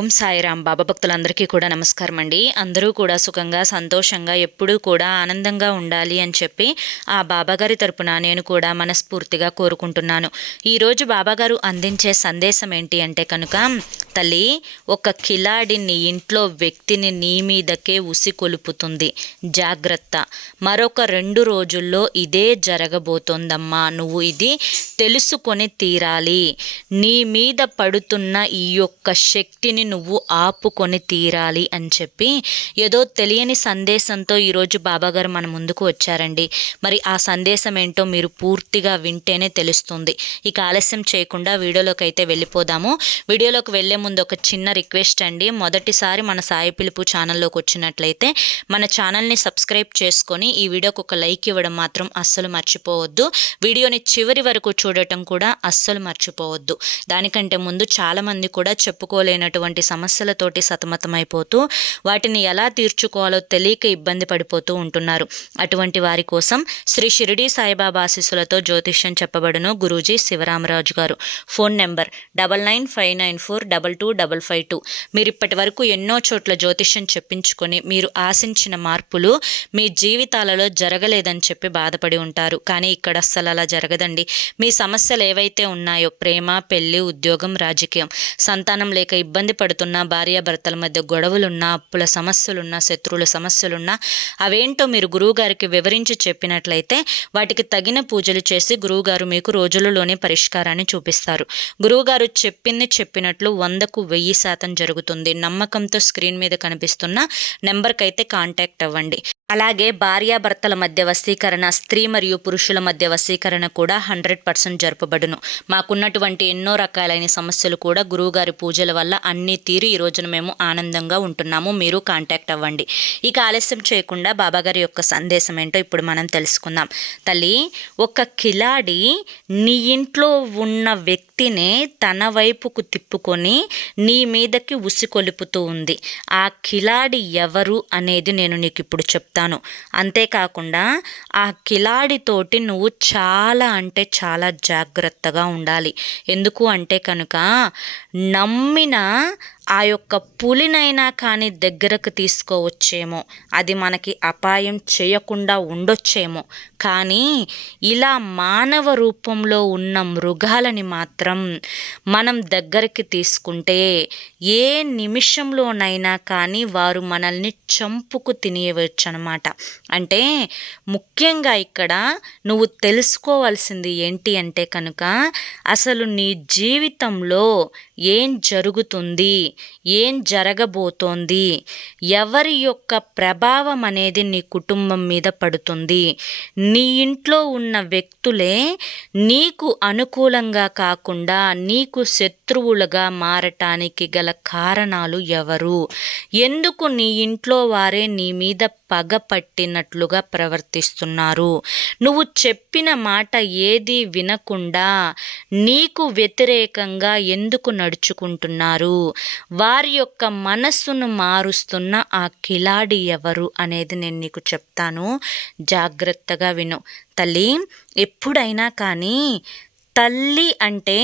ఓం సాయిరామ్. బాబా భక్తులందరికీ కూడా నమస్కారం అండి. అందరూ కూడా సుఖంగా సంతోషంగా ఎప్పుడూ కూడా ఆనందంగా ఉండాలి అని చెప్పి ఆ బాబాగారి తరపున నేను కూడా మనస్ఫూర్తిగా కోరుకుంటున్నాను. ఈరోజు బాబాగారు అందించే సందేశం ఏంటి అంటే కనుక తల్లి ఒక కిలాడిని ఇంట్లో వ్యక్తిని నీ మీదకే ఉసి కొలుపుతుంది. జాగ్రత్త. మరొక రెండు రోజుల్లో ఇదే జరగబోతోందమ్మా. నువ్వు ఇది తెలుసుకొని తీరాలి. నీ మీద పడుతున్న ఈ యొక్క శక్తిని నువ్వు ఆపుకొని తీరాలి అని చెప్పి ఏదో తెలియని సందేశంతో ఈరోజు బాబాగారు మన ముందుకు వచ్చారండి. మరి ఆ సందేశం ఏంటో మీరు పూర్తిగా వింటేనే తెలుస్తుంది. ఇక ఆలస్యం చేయకుండా వీడియోలోకి అయితే వెళ్ళిపోదాము. వీడియోలోకి వెళ్ళే ముందు ఒక చిన్న రిక్వెస్ట్ అండి. మొదటిసారి మన సాయి పిలుపు ఛానల్లోకి వచ్చినట్లయితే మన ఛానల్ని సబ్స్క్రైబ్ చేసుకొని ఈ వీడియోకి ఒక లైక్ ఇవ్వడం మాత్రం అస్సలు మర్చిపోవద్దు. వీడియోని చివరి వరకు చూడటం కూడా అస్సలు మర్చిపోవద్దు. దానికంటే ముందు చాలామంది కూడా చెప్పుకోలేనటువంటి సమస్యలతోటి సతమతమైపోతూ వాటిని ఎలా తీర్చుకోవాలో తెలియక ఇబ్బంది పడిపోతూ ఉంటున్నారు. అటువంటి వారి కోసం శ్రీ షిరిడి సాయిబాబా ఆశీస్సులతో జ్యోతిష్యం చెప్పబడును గురూజీ శివరామరాజు గారు. Phone number double nine five nine four double two double five two. మీరు ఇప్పటి వరకు ఎన్నో చోట్ల జ్యోతిష్యం చెప్పించుకొని మీరు ఆశించిన మార్పులు మీ జీవితాలలో జరగలేదని చెప్పి బాధపడి ఉంటారు. కానీ ఇక్కడ అస్సలు అలా జరగదండి. మీ సమస్యలు ఏవైతే ఉన్నాయో ప్రేమ పెళ్ళి ఉద్యోగం రాజకీయం సంతానం లేక ఇబ్బంది పడుతున్నా భార్యాభర్తల మధ్య గొడవలున్నా అప్పుల సమస్యలున్నా శత్రువుల సమస్యలున్నా అవేంటో మీరు గురువుగారికి వివరించి చెప్పినట్లయితే వాటికి తగిన పూజలు చేసి గురువుగారు మీకు రోజులలోనే పరిష్కారాన్ని చూపిస్తారు. గురువుగారు చెప్పింది చెప్పినట్లు వందకు వెయ్యి శాతం జరుగుతుంది. నమ్మకంతో స్క్రీన్ మీద కనిపిస్తున్న నెంబర్కి అయితే కాంటాక్ట్ అవ్వండి. అలాగే భార్యాభర్తల మధ్య వశీకరణ స్త్రీ మరియు పురుషుల మధ్య వశీకరణ కూడా హండ్రెడ్ పర్సెంట్ జరపబడును. మాకున్నటువంటి ఎన్నో రకాలైన సమస్యలు కూడా గురువుగారి పూజల వల్ల అన్ని తీరు ఈ రోజున మేము ఆనందంగా ఉంటున్నాము. మీరు కాంటాక్ట్ అవ్వండి. ఇక ఆలస్యం చేయకుండా బాబాగారి యొక్క సందేశం ఏంటో ఇప్పుడు మనం తెలుసుకుందాం. తల్లి ఒక కిలాడి నీ ఇంట్లో ఉన్న వ్యక్తి వ్యక్తినే తన వైపుకు తిప్పుకొని నీ మీదకి ఉసికొలుపుతూ ఉంది. ఆ కిలాడి ఎవరు అనేది నేను నీకు ఇప్పుడు చెప్తాను చెప్తాను. అంతేకాకుండా ఆ కిలాడితోటి నువ్వు చాలా అంటే చాలా జాగ్రత్తగా ఉండాలి. ఎందుకు అంటే కనుక నమ్మిన ఆ యొక్క పులినైనా కానీ దగ్గరకు తీసుకోవచ్చేమో. అది మనకి అపాయం చేయకుండా ఉండొచ్చేమో. కానీ ఇలా మానవ రూపంలో ఉన్న మృగాలని మాత్రం మనం దగ్గరికి తీసుకుంటే ఏ నిమిషంలోనైనా కానీ వారు మనల్ని చంపుకు తినేయవచ్చు అనమాట అంటే ముఖ్యంగా ఇక్కడ నువ్వు తెలుసుకోవాల్సింది ఏంటి అంటే కనుక అసలు నీ జీవితంలో ఏం జరుగుతుంది? ఏం జరగబోతోంది? ఎవరి యొక్క ప్రభావం అనేది నీ కుటుంబం మీద పడుతుంది? నీ ఇంట్లో ఉన్న వ్యక్తులే నీకు అనుకూలంగా కాకుండా నీకు శత్రువులుగా మారటానికి గల కారణాలు ఎవరు? ఎందుకు నీ ఇంట్లో వారే నీ మీద పగపట్టినట్లుగా ప్రవర్తిస్తున్నారు. నువ్వు చెప్పిన మాట ఏది వినకుండా నీకు వ్యతిరేకంగా ఎందుకు నడుచుకుంటున్నారు? వారి యొక్క మనస్సును మారుస్తున్న ఆ కిలాడి ఎవరు అనేది నేను నీకు చెప్తాను. జాగ్రత్తగా విను. తల్లి ఎప్పుడైనా కానీ తల్లి అంటే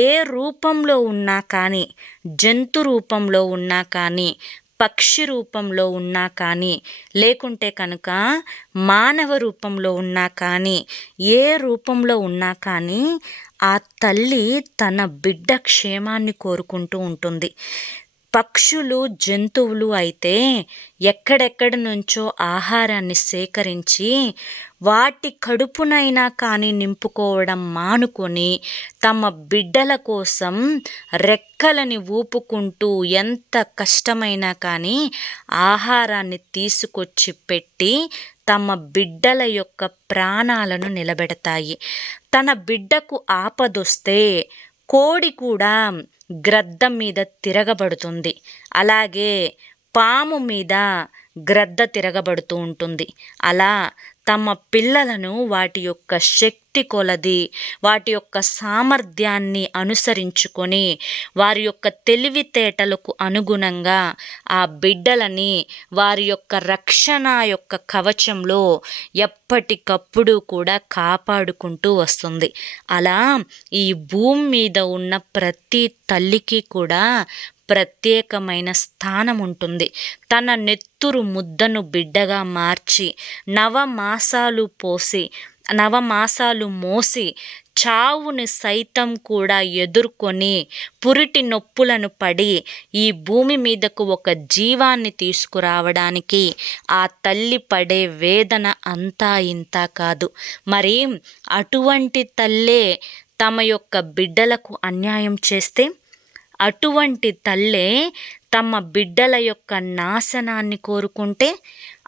ఏ రూపంలో ఉన్నా కానీ జంతు రూపంలో ఉన్నా కానీ పక్షి రూపంలో ఉన్నా కానీ లేకుంటే కనుక మానవ రూపంలో ఉన్నా కానీ ఏ రూపంలో ఉన్నా కానీ ఆ తల్లి తన బిడ్డ క్షేమాన్ని కోరుకుంటూ ఉంటుంది. పక్షులు జంతువులు అయితే ఎక్కడెక్కడి నుంచో ఆహారాన్ని సేకరించి వాటి కడుపునైనా కానీ నింపుకోవడం మానుకొని తమ బిడ్డల కోసం రెక్కలని ఊపుకుంటూ ఎంత కష్టమైనా కానీ ఆహారాన్ని తీసుకొచ్చి పెట్టి తమ బిడ్డల యొక్క ప్రాణాలను నిలబెడతాయి. తన బిడ్డకు ఆపదొస్తే కోడి కూడా గ్రద్ద మీద తిరగబడుతుంది. అలాగే పాము మీద గ్రద్ద తిరగబడుతూ ఉంటుంది. అలా తమ పిల్లలను వాటి యొక్క శక్తి కొలది వాటి యొక్క సామర్థ్యాన్ని అనుసరించుకొని వారి యొక్క తెలివితేటలకు అనుగుణంగా ఆ బిడ్డలని వారి యొక్క రక్షణ యొక్క కవచంలో ఎప్పటికప్పుడు కూడా కాపాడుకుంటూ వస్తుంది. అలా ఈ భూమి మీద ఉన్న ప్రతి తల్లికి కూడా ప్రత్యేకమైన స్థానం ఉంటుంది తన నెత్తురు ముద్దను బిడ్డగా మార్చి నవమాసాలు పోసి నవమాసాలు మోసి చావుని సైతం కూడా ఎదుర్కొని పురిటి నొప్పులను పడి ఈ భూమి మీదకు ఒక జీవాన్ని తీసుకురావడానికి ఆ తల్లి పడే వేదన అంతా ఇంత కాదు. మరి అటువంటి తల్లే తమ యొక్క బిడ్డలకు అన్యాయం చేస్తే? అటువంటి తల్లే తమ బిడ్డల యొక్క నాశనాన్ని కోరుకుంటే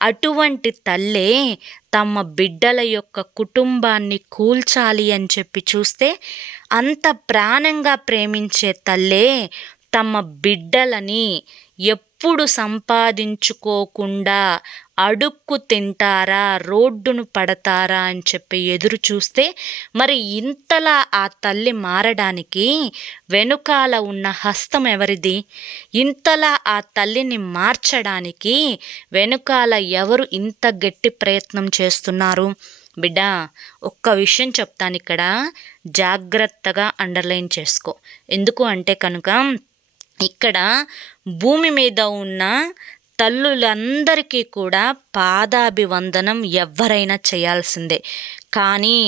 అటువంటి తల్లే తమ బిడ్డల యొక్క కుటుంబాన్ని కూల్చాలి అని చెప్పి చూస్తే అంత ప్రాణంగా ప్రేమించే తల్లే తమ బిడ్డలని ఎప్పుడు సంపాదించుకోకుండా అడుక్కు తింటారా రోడ్డును పడతారా అని చెప్పి ఎదురు చూస్తే మరి ఇంతలా ఆ తల్లి మారడానికి వెనుకాల ఉన్న హస్తం ఎవరిది? ఇంతలా ఆ తల్లిని మార్చడానికి వెనుకాల ఎవరు ఇంత గట్టి ప్రయత్నం చేస్తున్నారు? బిడ్డ ఒక్క విషయం చెప్తాను ఇక్కడ జాగ్రత్తగా అండర్లైన్ చేసుకో. ఎందుకు అంటే కనుక ఇక్కడ భూమి మీద ఉన్న తల్లులందరికీ కూడా పాదాభివందనం ఎవరైనా చేయాల్సిందే. కానీ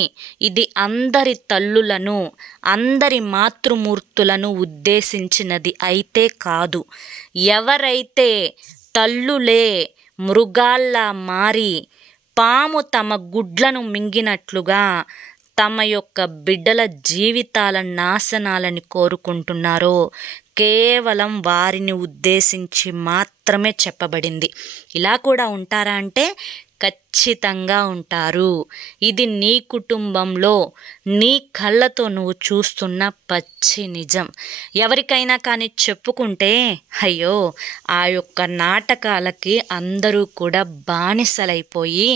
ఇది అందరి తల్లులను అందరి మాతృమూర్తులను ఉద్దేశించినది అయితే కాదు. ఎవరైతే తల్లులే మృగాల్లా మారి పాము తమ గుడ్లను మింగినట్లుగా తమ యొక్క బిడ్డల జీవితాల నాశనాలని కోరుకుంటున్నారో కేవలం వారిని ఉద్దేశించి మాత్రమే చెప్పబడింది. ఇలా కూడా ఉంటారా అంటే ఖచ్చితంగా ఉంటారు. ఇది నీ కుటుంబంలో నీ కళ్ళతో నువ్వు చూస్తున్న పచ్చి నిజం. ఎవరికైనా కానీ చెప్పుకుంటే అయ్యో ఆ యొక్క నాటకాలకి అందరూ కూడా బానిసలైపోయి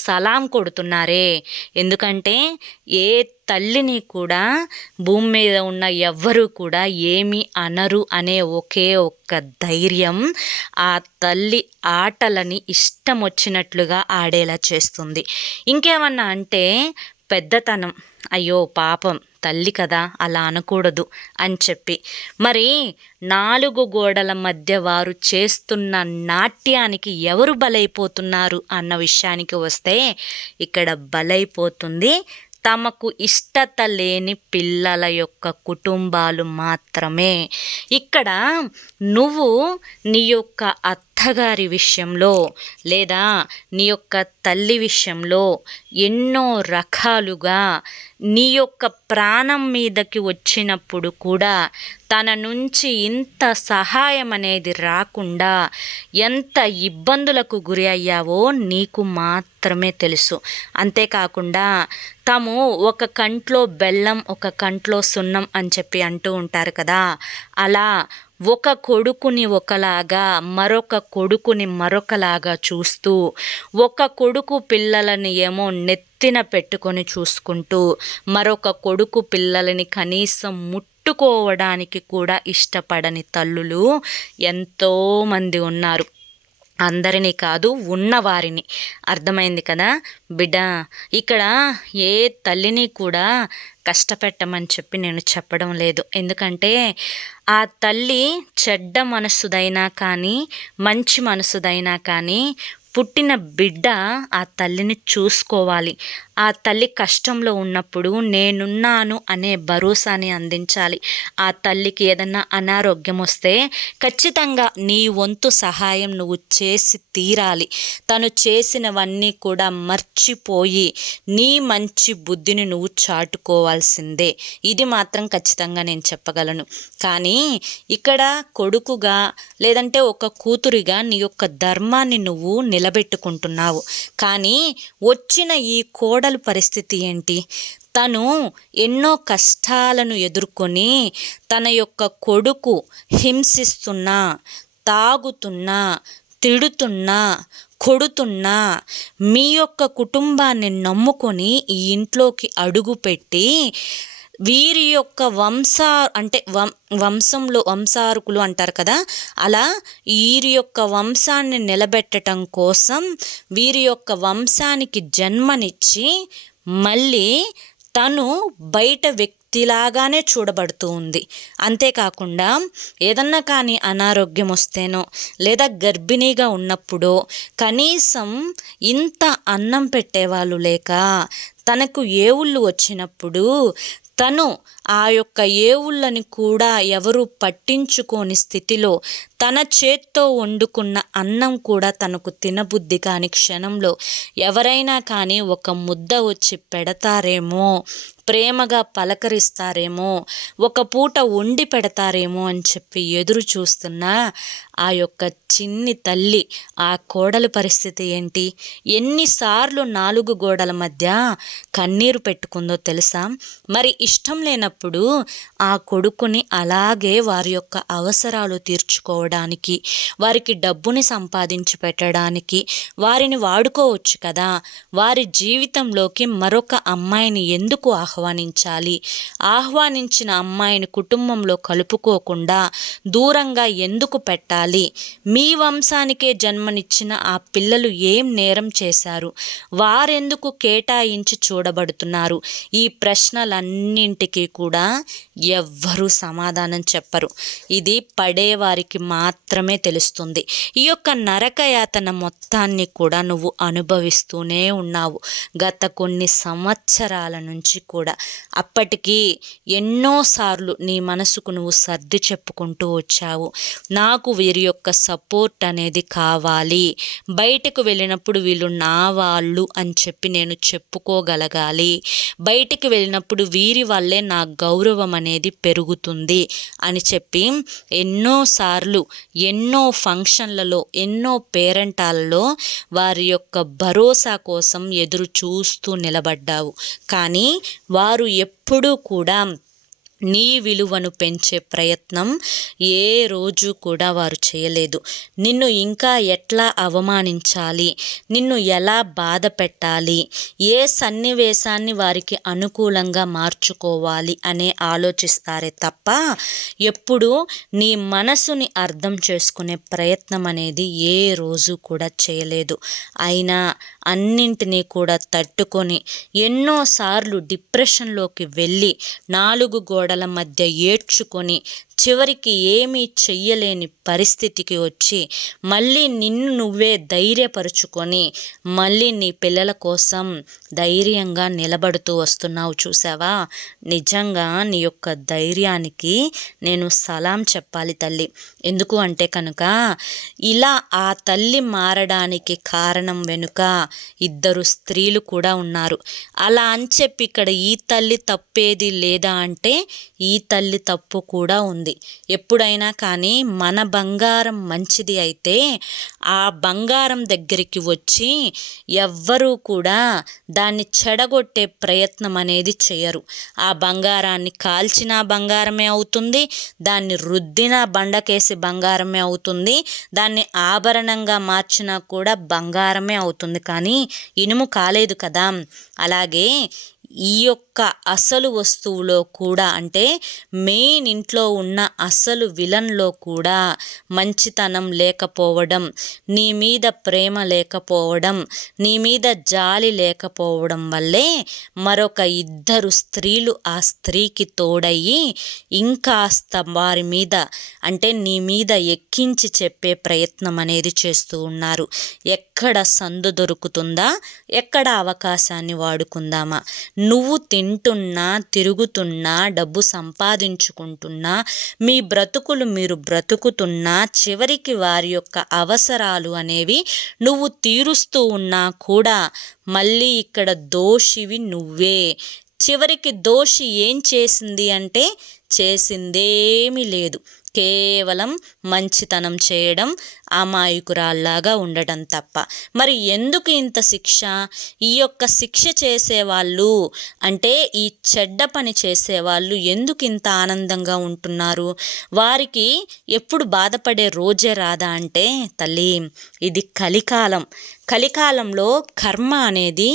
సలాం కొడుతున్నారే. ఎందుకంటే ఏ తల్లిని కూడా భూమి మీద ఉన్న ఎవ్వరూ కూడా ఏమి అనరు అనే ఒకే ఒక్క ధైర్యం ఆ తల్లి ఆటలని ఇష్టం వచ్చినట్లుగా ఆడేలా చేస్తుంది. ఇంకేమన్నా అంటే పెద్దతనం. అయ్యో పాపం తల్లి కదా అలా అనకూడదు అని చెప్పి. మరి నాలుగు గోడల మధ్య వారు చేస్తున్న నాట్యానికి ఎవరు బలైపోతున్నారు అన్న విషయానికి వస్తే ఇక్కడ బలైపోతుంది తమకు ఇష్టత లేని పిల్లల యొక్క కుటుంబాలు మాత్రమే. ఇక్కడ నువ్వు నీ యొక్క అత్తగారి విషయంలో లేదా నీ యొక్క తల్లి విషయంలో ఎన్నో రకాలుగా నీ యొక్క ప్రాణం మీదకి వచ్చినప్పుడు కూడా తన నుంచి ఇంత సహాయం అనేది రాకుండా ఎంత ఇబ్బందులకు గురి అయ్యావో నీకు మాత్రమే తెలుసు. అంతేకాకుండా తాము ఒక కంట్లో బెల్లం ఒక కంట్లో సున్నం అని చెప్పి అంటూ ఉంటారు కదా అలా ఒక కొడుకుని ఒకలాగా మరొక కొడుకుని మరొకలాగా చూస్తూ ఒక కొడుకు పిల్లలని ఏమో నెత్తిన పెట్టుకొని చూసుకుంటూ మరొక కొడుకు పిల్లలని కనీసం ముట్టుకోవడానికి కూడా ఇష్టపడని తల్లులు ఎంతోమంది ఉన్నారు. అందరినీ కాదు ఉన్నవారిని. అర్థమైంది కదా? బిడ్డ ఇక్కడ ఏ తల్లిని కూడా కష్టపెట్టమని చెప్పి నేను చెప్పడం లేదు. ఎందుకంటే ఆ తల్లి చెడ్డ మనసుదైనా కానీ మంచి మనసుదైనా కానీ పుట్టిన బిడ్డ ఆ తల్లిని చూసుకోవాలి. ఆ తల్లి కష్టంలో ఉన్నప్పుడు నేనున్నాను అనే భరోసాని అందించాలి. ఆ తల్లికి ఏదన్నా అనారోగ్యం వస్తే ఖచ్చితంగా నీ వంతు సహాయం నువ్వు చేసి తీరాలి. తను చేసినవన్నీ కూడా మర్చిపోయి నీ మంచి బుద్ధిని నువ్వు చాటుకోవాల్సిందే. ఇది మాత్రం ఖచ్చితంగా నేను చెప్పగలను. కానీ ఇక్కడ కొడుకుగా లేదంటే ఒక కూతురిగా నీ యొక్క ధర్మాన్ని నువ్వు నిలబెట్టుకుంటున్నావు. కానీ వచ్చిన ఈ కోడలు పరిస్థితి ఏంటి? తను ఎన్నో కష్టాలను ఎదుర్కొని తన యొక్క కొడుకు హింసిస్తున్నా తాగుతున్నా తిడుతున్నా కొడుతున్నా మీ యొక్క కుటుంబాన్ని నమ్ముకొని ఈ ఇంట్లోకి అడుగుపెట్టి వీరి యొక్క వంశ అంటే వం వంశంలో వంశారుకులు అంటారు కదా అలా వీరి యొక్క వంశాన్ని నిలబెట్టడం కోసం వీరి యొక్క వంశానికి జన్మనిచ్చి మళ్ళీ తను బయట వ్యక్తిలాగానే చూడబడుతూ ఉంది. అంతేకాకుండా ఏదన్నా కానీ అనారోగ్యం వస్తేనో లేదా గర్భిణీగా ఉన్నప్పుడో కనీసం ఇంత అన్నం పెట్టేవాళ్ళు లేక తనకు ఏవుళ్ళు వచ్చినప్పుడు తను ఆ యొక్క ఏవుళ్ళని కూడా ఎవరు పట్టించుకోని స్థితిలో తన చేత్తో వండుకున్న అన్నం కూడా తనకు తినబుద్ధి కాని క్షణంలో ఎవరైనా కానీ ఒక ముద్ద వచ్చి పెడతారేమో ప్రేమగా పలకరిస్తారేమో ఒక పూట వండి పెడతారేమో అని చెప్పి ఎదురు చూస్తున్న ఆ యొక్క చిన్ని తల్లి ఆ కోడల పరిస్థితి ఏంటి? ఎన్నిసార్లు నాలుగు గోడల మధ్య కన్నీరు పెట్టుకుందో తెలుసా? మరి ఇష్టం లేనప్పుడు ఆ కొడుకుని అలాగే వారి యొక్క అవసరాలు తీర్చుకోవడానికి వారికి డబ్బుని సంపాదించి పెట్టడానికి వారిని వాడుకోవచ్చు కదా. వారి జీవితంలోకి మరొక అమ్మాయిని ఎందుకు ఆహ్వానించాలి? ఆహ్వానించిన అమ్మాయిని కుటుంబంలో కలుపుకోకుండా దూరంగా ఎందుకు పెట్టాలి? మీ వంశానికే జన్మనిచ్చిన ఆ పిల్లలు ఏం నేరం చేశారు? వారెందుకు కేటాయించి చూడబడుతున్నారు? ఈ ప్రశ్నలన్నింటికీ కూడా కూడా ఎవ్వరూ సమాధానం చెప్పరు. ఇది పడేవారికి మాత్రమే తెలుస్తుంది. ఈ యొక్క నరకయాతన మొత్తాన్ని కూడా నువ్వు అనుభవిస్తూనే ఉన్నావు. గత కొన్ని సంవత్సరాల నుంచి కూడా. అప్పటికి ఎన్నోసార్లు నీ మనసుకు నువ్వు సర్ది చెప్పుకుంటూ వచ్చావు. నాకు వీరి యొక్క సపోర్ట్ అనేది కావాలి. బయటకు వెళ్ళినప్పుడు వీళ్ళు నా వాళ్ళు అని చెప్పి నేను చెప్పుకోగలగాలి. బయటికి వెళ్ళినప్పుడు వీరి వల్లే నా గౌరవం అనేది అనేది పెరుగుతుంది అని చెప్పి ఎన్నోసార్లు ఎన్నో ఫంక్షన్లలో ఎన్నో పేరెంటాలలో వారి యొక్క భరోసా కోసం ఎదురు చూస్తూ నిలబడ్డావు. కానీ వారు ఎప్పుడూ కూడా నీ విలువను పెంచే ప్రయత్నం ఏ రోజు కూడా వారు చేయలేదు. నిన్ను ఇంకా ఎట్లా అవమానించాలి? నిన్ను ఎలా బాధ పెట్టాలి? ఏ సన్నివేశాన్ని వారికి అనుకూలంగా మార్చుకోవాలి అనే ఆలోచిస్తారే తప్ప ఎప్పుడు నీ మనసుని అర్థం చేసుకునే ప్రయత్నం అనేది ఏ రోజు కూడా చేయలేదు. అయినా అన్నింటినీ కూడా తట్టుకొని ఎన్నోసార్లు డిప్రెషన్లోకి వెళ్ళి నాలుగు గోడల మధ్య ఏడ్చుకొని చివరికి ఏమీ చెయ్యలేని పరిస్థితికి వచ్చి మళ్ళీ నిన్ను నువ్వే ధైర్యపరుచుకొని మళ్ళీ నీ పిల్లల కోసం ధైర్యంగా నిలబడుతూ వస్తున్నావు చూసావా? నిజంగా నీ యొక్క ధైర్యానికి నేను సలాం చెప్పాలి తల్లి. ఎందుకు అంటే కనుక ఇలా ఆ తల్లి మారడానికి కారణం వెనుక ఇద్దరు స్త్రీలు కూడా ఉన్నారు. అలా అని చెప్పి ఇక్కడ ఈ తల్లి తప్పేది లేదా అంటే ఈ తల్లి తప్పు కూడా ఉంది. ఉంటుంది ఎప్పుడైనా కానీ మన బంగారం మంచిది అయితే ఆ బంగారం దగ్గరికి వచ్చి ఎవ్వరూ కూడా దాన్ని చెడగొట్టే ప్రయత్నం అనేది చేయరు. ఆ బంగారాన్ని కాల్చిన బంగారమే అవుతుంది దాన్ని రుద్దిన బండకేసి బంగారమే అవుతుంది దాన్ని ఆభరణంగా మార్చినా కూడా బంగారమే అవుతుంది. కానీ ఇనుము కాలేదు కదా. అలాగే ఈ యొక్క అసలు వస్తువులో కూడా అంటే మెయిన్ ఇంట్లో ఉన్న అసలు విలన్లో కూడా మంచితనం లేకపోవడం నీ మీద ప్రేమ లేకపోవడం నీ మీద జాలి లేకపోవడం వల్లే మరొక ఇద్దరు స్త్రీలు ఆ స్త్రీకి తోడయ్యి ఇంకాస్త వారి మీద అంటే నీ మీద ఎక్కించి చెప్పే ప్రయత్నం అనేది చేస్తూ ఉన్నారు. ఎక్కడ సందు దొరుకుతుందా? ఎక్కడ అవకాశాన్ని వాడుకుందామా? నువ్వు తింటున్నా తిరుగుతున్నా డబ్బు సంపాదించుకుంటున్నా మీ బ్రతుకులు మీరు బ్రతుకుతున్నా చివరికి వారి యొక్క అవసరాలు అనేవి నువ్వు తీరుస్తూ ఉన్నా కూడా మళ్ళీ ఇక్కడ దోషివి నువ్వే. చివరికి దోషి ఏం చేసింది అంటే చేసిందేమీ లేదు. కేవలం మంచితనం చేయడం అమాయకురాల్లాగా ఉండటం తప్ప. మరి ఎందుకు ఇంత శిక్ష? ఈ యొక్క శిక్ష చేసేవాళ్ళు అంటే ఈ చెడ్డ పని చేసేవాళ్ళు ఎందుకు ఇంత ఆనందంగా ఉంటున్నారు? వారికి ఎప్పుడు బాధపడే రోజే రాదా అంటే తల్లి ఇది కలికాలం. కలికాలంలో కర్మ అనేది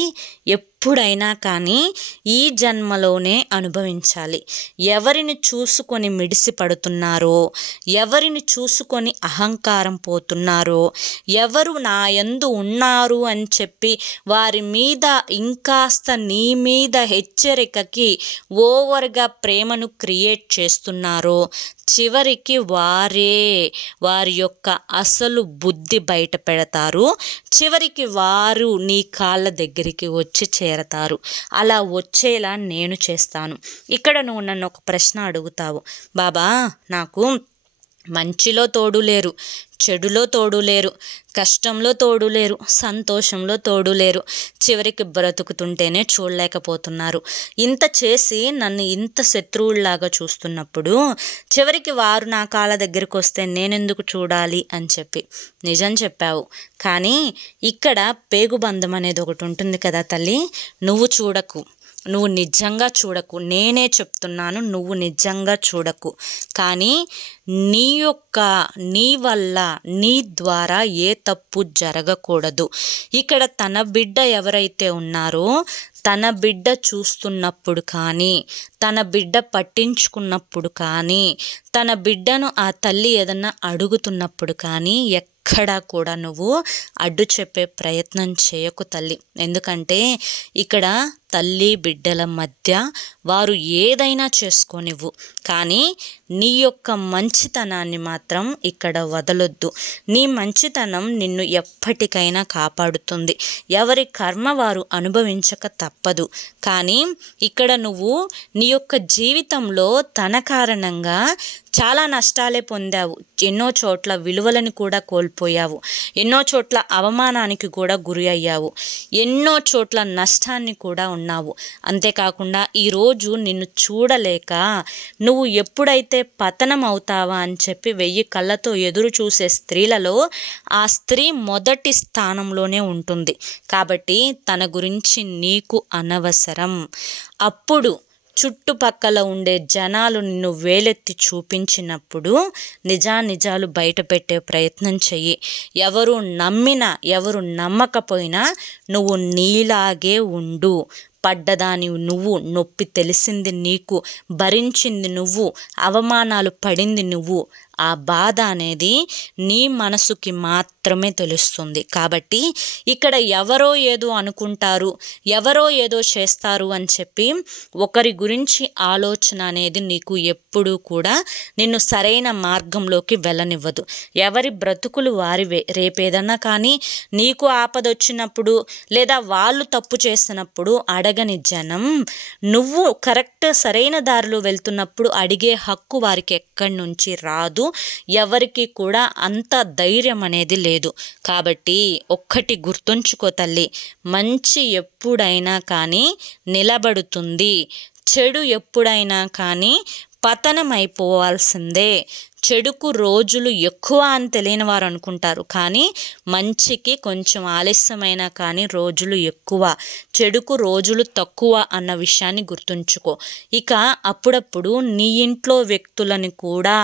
ఎప్పుడు ఎప్పుడైనా కానీ ఈ జన్మలోనే అనుభవించాలి. ఎవరిని చూసుకొని మిడిసి పడుతున్నారో ఎవరిని చూసుకొని అహంకారం పోతున్నారో ఎవరు నా ఎందు ఉన్నారు అని చెప్పి వారి మీద ఇంకాస్త నీ మీద హెచ్చరికకి ఓవర్గా ప్రేమను క్రియేట్ చేస్తున్నారో చివరికి వారే వారి యొక్క అసలు బుద్ధి బయట పెడతారు. చివరికి వారు నీ కాళ్ళ దగ్గరికి వచ్చి చేరతారు. అలా వచ్చేలా నేను చేస్తాను. ఇక్కడ నువ్వు నన్ను ఒక ప్రశ్న అడుగుతావు. బాబా నాకు మంచిలో తోడు లేరు. చెడులో తోడు లేరు కష్టంలో తోడు లేరు సంతోషంలో తోడు లేరు. చివరికి బ్రతుకుతుంటేనే చూడలేకపోతున్నారు. ఇంత చేసి నన్ను ఇంత శత్రువుల్లాగా చూస్తున్నప్పుడు చివరికి వారు నా కాళ్ళ దగ్గరికి వస్తే నేనెందుకు చూడాలి అని చెప్పి నిజం చెప్పావు. కానీ ఇక్కడ పేగుబంధం అనేది ఒకటి ఉంటుంది కదా తల్లి నువ్వు చూడకు. నువ్వు నిజంగా చూడకు. నేనే చెప్తున్నాను నువ్వు నిజంగా చూడకు. కానీ నీ యొక్క నీ వల్ల నీ ద్వారా ఏ తప్పు జరగకూడదు. ఇక్కడ తన బిడ్డ ఎవరైతే ఉన్నారో తన బిడ్డ చూస్తున్నప్పుడు కానీ తన బిడ్డ పట్టించుకున్నప్పుడు కానీ తన బిడ్డను ఆ తల్లి ఏదన్నా అడుగుతున్నప్పుడు కానీ ఎక్కడా కూడా నువ్వు అడ్డు చెప్పే ప్రయత్నం చేయకు తల్లి. ఎందుకంటే ఇక్కడ తల్లి బిడ్డల మధ్య వారు ఏదైనా చేసుకోనివ్వు. కానీ నీ యొక్క మంచితనాన్ని మాత్రం ఇక్కడ వదలొద్దు. నీ మంచితనం నిన్ను ఎప్పటికైనా కాపాడుతుంది. ఎవరి కర్మ వారు అనుభవించక తప్పదు. కానీ ఇక్కడ నువ్వు నీ యొక్క జీవితంలో తన కారణంగా చాలా నష్టాలే పొందావు. ఎన్నో చోట్ల విలువలను కూడా కోల్పోయావు. ఎన్నో చోట్ల అవమానానికి కూడా గురి అయ్యావు. ఎన్నో చోట్ల నష్టాన్ని కూడా ఉన్నావు. అంతేకాకుండా ఈరోజు నిన్ను చూడలేక నువ్వు ఎప్పుడైతే పతనం అవుతావా అని చెప్పి వెయ్యి కళ్ళతో ఎదురు చూసే స్త్రీలలో ఆ స్త్రీ మొదటి స్థానంలోనే ఉంటుంది. కాబట్టి తన గురించి నీకు అనవసరం. అప్పుడు చుట్టుపక్కల ఉండే జనాలు నిన్ను వేలెత్తి చూపించినప్పుడు నిజానిజాలు బయట పెట్టే ప్రయత్నం చెయ్యి. ఎవరు నమ్మినా ఎవరు నమ్మకపోయినా నువ్వు నీలాగే ఉండు. పడ్డదాని నువ్వు నొప్పి తెలిసింది నీకు భరించింది నువ్వు అవమానాలు పడింది నువ్వు ఆ బాధ అనేది నీ మనసుకి మాత్రమే తెలుస్తుంది. కాబట్టి ఇక్కడ ఎవరో ఏదో అనుకుంటారు ఎవరో ఏదో చేస్తారు అని చెప్పి ఒకరి గురించి ఆలోచన అనేది నీకు ఎప్పుడూ కూడా నిన్ను సరైన మార్గంలోకి వెళ్ళనివ్వదు. ఎవరి బ్రతుకులు వారివే. రేపేదన్నా కానీ నీకు ఆపదొచ్చినప్పుడు లేదా వాళ్ళు తప్పు చేసినప్పుడు అడగని జనం నువ్వు కరెక్ట్ సరైన దారిలో వెళ్తున్నప్పుడు అడిగే హక్కు వారికి ఎక్కడి నుంచి రాదు. ఎవరికి కూడా అంత ధైర్యం అనేది లేదు. కాబట్టి ఒక్కటి గుర్తుంచుకో తల్లి మంచి ఎప్పుడైనా కానీ నిలబడుతుంది చెడు ఎప్పుడైనా కానీ పతనమైపోవాల్సిందే. చెడుకు రోజులు ఎక్కువ అని తెలియని వారు అనుకుంటారు. కానీ మంచికి కొంచెం ఆలస్యమైనా కానీ రోజులు ఎక్కువ చెడుకు రోజులు తక్కువ అన్న విషయాన్ని గుర్తుంచుకో. ఇక అప్పుడప్పుడు నీ ఇంట్లో వ్యక్తులని కూడా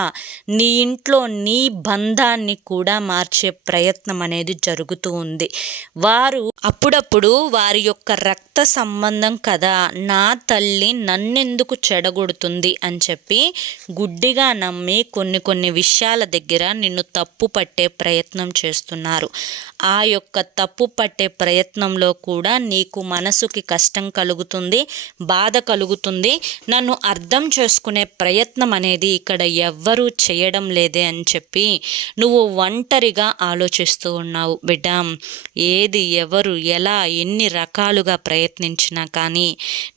నీ ఇంట్లో నీ బంధాన్ని కూడా మార్చే ప్రయత్నం అనేది జరుగుతూ ఉంది. వారు అప్పుడప్పుడు వారి యొక్క రక్త సంబంధం కదా నా తల్లి నన్నెందుకు చెడగొడుతుంది అని చెప్పి గుడ్డిగా నమ్మి కొన్ని కొన్ని విషయాల దగ్గర నిన్ను తప్పు పట్టే ప్రయత్నం చేస్తున్నారు. ఆ యొక్క తప్పు పట్టే ప్రయత్నంలో కూడా నీకు మనసుకి కష్టం కలుగుతుంది బాధ కలుగుతుంది. నన్ను అర్థం చేసుకునే ప్రయత్నం అనేది ఇక్కడ ఎవ్వరూ చేయడం లేదే అని చెప్పి నువ్వు ఒంటరిగా ఆలోచిస్తూ ఉన్నావు. బిడ్డ ఏది ఎవరు ఎలా ఎన్ని రకాలుగా ప్రయత్నం ప్రయత్నించినా కానీ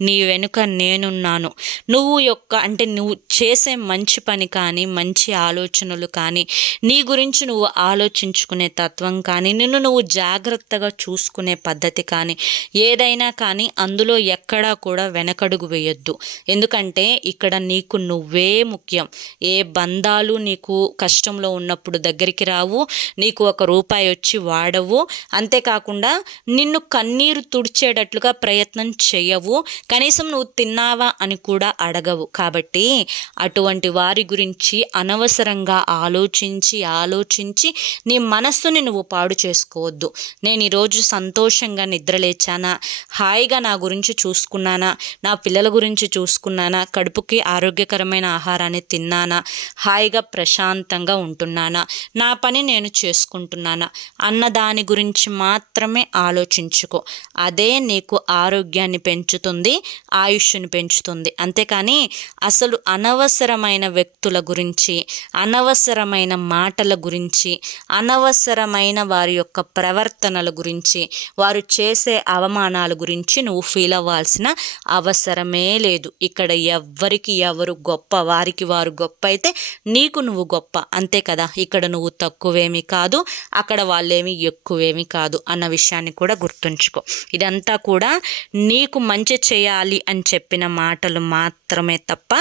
నీ వెనుక నేనున్నాను. నువ్వు యొక్క అంటే నువ్వు చేసే మంచి పని కానీ మంచి ఆలోచనలు కానీ నీ గురించి నువ్వు ఆలోచించుకునే తత్వం కానీ నిన్ను నువ్వు జాగ్రత్తగా చూసుకునే పద్ధతి కానీ ఏదైనా కానీ అందులో ఎక్కడా కూడా వెనకడుగు వేయొద్దు. ఎందుకంటే ఇక్కడ నీకు నువ్వే ముఖ్యం. ఏ బంధాలు నీకు కష్టంలో ఉన్నప్పుడు దగ్గరికి రావు నీకు ఒక రూపాయి వచ్చి వాడవు. అంతేకాకుండా నిన్ను కన్నీరు తుడిచేటట్లుగా ప్రయత్నం చేయవు. కనీసం నువ్వు తిన్నావా అని కూడా అడగవు. కాబట్టి అటువంటి వారి గురించి అనవసరంగా ఆలోచించి ఆలోచించి నీ మనస్సుని నువ్వు పాడు చేసుకోవద్దు. నేను ఈరోజు సంతోషంగా నిద్రలేచానా? హాయిగా నా గురించి చూసుకున్నానా? నా పిల్లల గురించి చూసుకున్నానా? కడుపుకి ఆరోగ్యకరమైన ఆహారాన్ని తిన్నానా? హాయిగా ప్రశాంతంగా ఉంటున్నానా? నా పని నేను చేసుకుంటున్నానా? అన్న దాని గురించి మాత్రమే ఆలోచించుకో. అదే నీకు ఆరోగ్యాన్ని పెంచుతుంది ఆయుష్ను పెంచుతుంది. అంతేకాని అసలు అనవసరమైన వ్యక్తుల గురించి అనవసరమైన మాటల గురించి అనవసరమైన వారి యొక్క ప్రవర్తనల గురించి వారు చేసే అవమానాల గురించి నువ్వు ఫీల్ అవ్వాల్సిన అవసరమే లేదు. ఇక్కడ ఎవ్వరికి ఎవరు గొప్ప వారికి వారు గొప్ప అయితే నీకు నువ్వు గొప్ప. అంతే కదా? ఇక్కడ నువ్వు తక్కువేమీ కాదు అక్కడ వాళ్ళేమి ఎక్కువేమీ కాదు అన్న విషయాన్ని కూడా గుర్తుంచుకో. ఇదంతా కూడా నీకు మంచి చేయాలి అని చెప్పిన మాటలు మాత్రమే తప్ప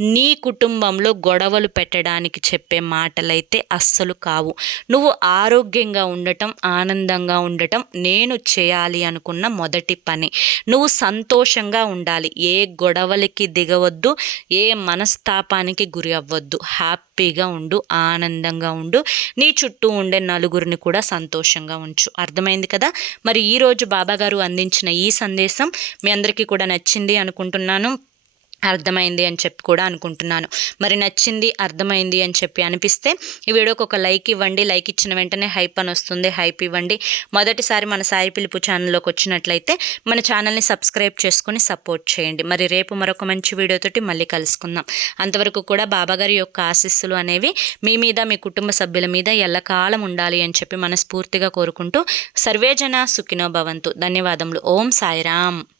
నీ కుటుంబంలో గొడవలు పెట్టడానికి చెప్పే మాటలైతే అస్సలు కావు. నువ్వు ఆరోగ్యంగా ఉండటం ఆనందంగా ఉండటం నేను చేయాలి అనుకున్న మొదటి పని. నువ్వు సంతోషంగా ఉండాలి. ఏ గొడవలకి దిగవద్దు ఏ మనస్తాపానికి గురి అవ్వద్దు. హ్యాపీగా ఉండు ఆనందంగా ఉండు. నీ చుట్టూ ఉండే నలుగురిని కూడా సంతోషంగా ఉంచు. అర్థమైంది కదా? మరి ఈరోజు బాబాగారు అందించిన ఈ సందేశం మీ అందరికీ కూడా నచ్చింది అనుకుంటున్నాను. అర్థమైంది అని చెప్పి కూడా అనుకుంటున్నాను. మరి నచ్చింది అర్థమైంది అని చెప్పి అనిపిస్తే ఈ వీడియోకి ఒక లైక్ ఇవ్వండి. లైక్ ఇచ్చిన వెంటనే హైప్ అని వస్తుంది. హైప్ ఇవ్వండి. మొదటిసారి మన సాయి పిలుపు ఛానల్లోకి వచ్చినట్లయితే మన ఛానల్ని సబ్స్క్రైబ్ చేసుకొని సపోర్ట్ చేయండి. మరి రేపు మరొక మంచి వీడియోతోటి మళ్ళీ కలుసుకుందాం. అంతవరకు కూడా బాబాగారి యొక్క ఆశీస్సులు అనేవి మీ మీద మీ కుటుంబ సభ్యుల మీద ఎల్లకాలం ఉండాలి అని చెప్పి మనస్ఫూర్తిగా కోరుకుంటూ సర్వేజన సుఖినో భవంతు. ధన్యవాదములు. ఓం సాయిరామ్.